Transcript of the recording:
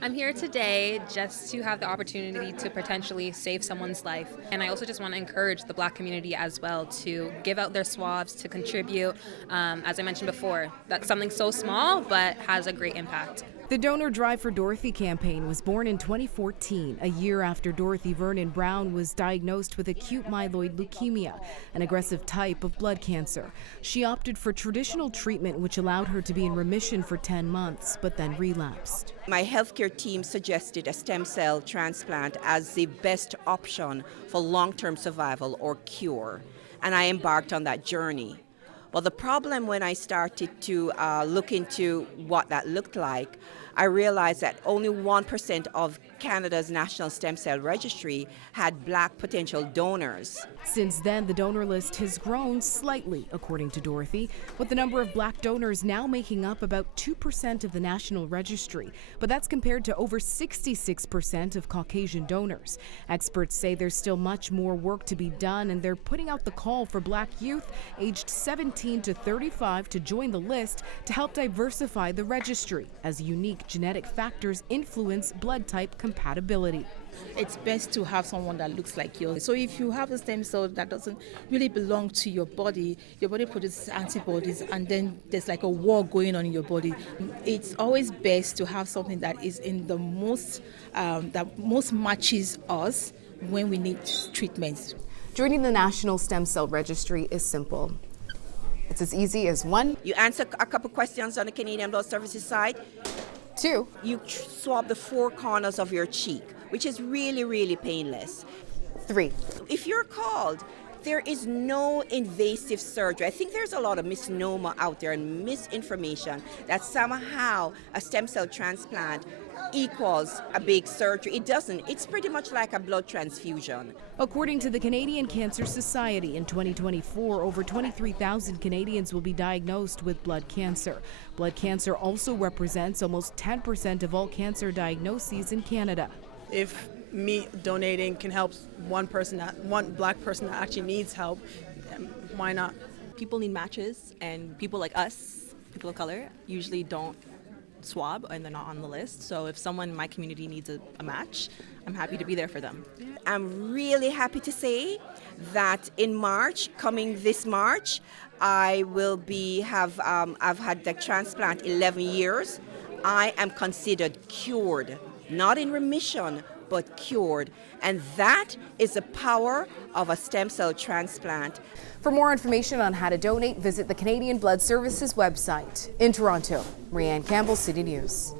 I'm here today just to have the opportunity to potentially save someone's life. And I also just want to encourage the Black community as well to give out their swabs, to contribute. As I mentioned before, that's something so small but has a great impact. The Donor Drive for Dorothy campaign was born in 2014, a year after Dorothy Vernon Brown was diagnosed with acute myeloid leukemia, an aggressive type of blood cancer. She opted for traditional treatment, which allowed her to be in remission for 10 months, but then relapsed. My healthcare team suggested a stem cell transplant as the best option for long-term survival or cure, and I embarked on that journey. Well, the problem when I started to look into what that looked like, I realized that only 1% of Canada's National Stem Cell Registry had Black potential donors. Since then, the donor list has grown slightly, according to Dorothy, with the number of Black donors now making up about 2% of the National Registry. But that's compared to over 66% of Caucasian donors. Experts say there's still much more work to be done, and they're putting out the call for Black youth aged 17 to 35 to join the list to help diversify the registry, as unique genetic factors influence blood type compatibility. It's best to have someone that looks like you. So if you have a stem cell that doesn't really belong to your body produces antibodies, and then there's like a war going on in your body. It's always best to have something that is in the most, that most matches us when we need treatments. Joining the National Stem Cell Registry is simple. It's as easy as 1, You answer a couple questions on the Canadian Blood Services side. 2, You swab the 4 corners of your cheek, which is really, really painless. 3. If you're called, there is no invasive surgery. I think there's a lot of misnomer out there and misinformation that somehow a stem cell transplant equals a big surgery. It doesn't. It's pretty much like a blood transfusion. According to the Canadian Cancer Society, in 2024, over 23,000 Canadians will be diagnosed with blood cancer. Blood cancer also represents almost 10% of all cancer diagnoses in Canada. If me donating can help one Black person that actually needs help, why not? People need matches, and people like us, people of color, usually don't swab and they're not on the list. So if someone in my community needs a match, I'm happy to be there for them. I'm really happy to say that in March, coming this March, I will I've had the transplant 11 years. I am considered cured, not in remission, but cured. And that is the power of a stem cell transplant. For more information on how to donate, visit the Canadian Blood Services website. In Toronto, Rhianne Campbell, City News.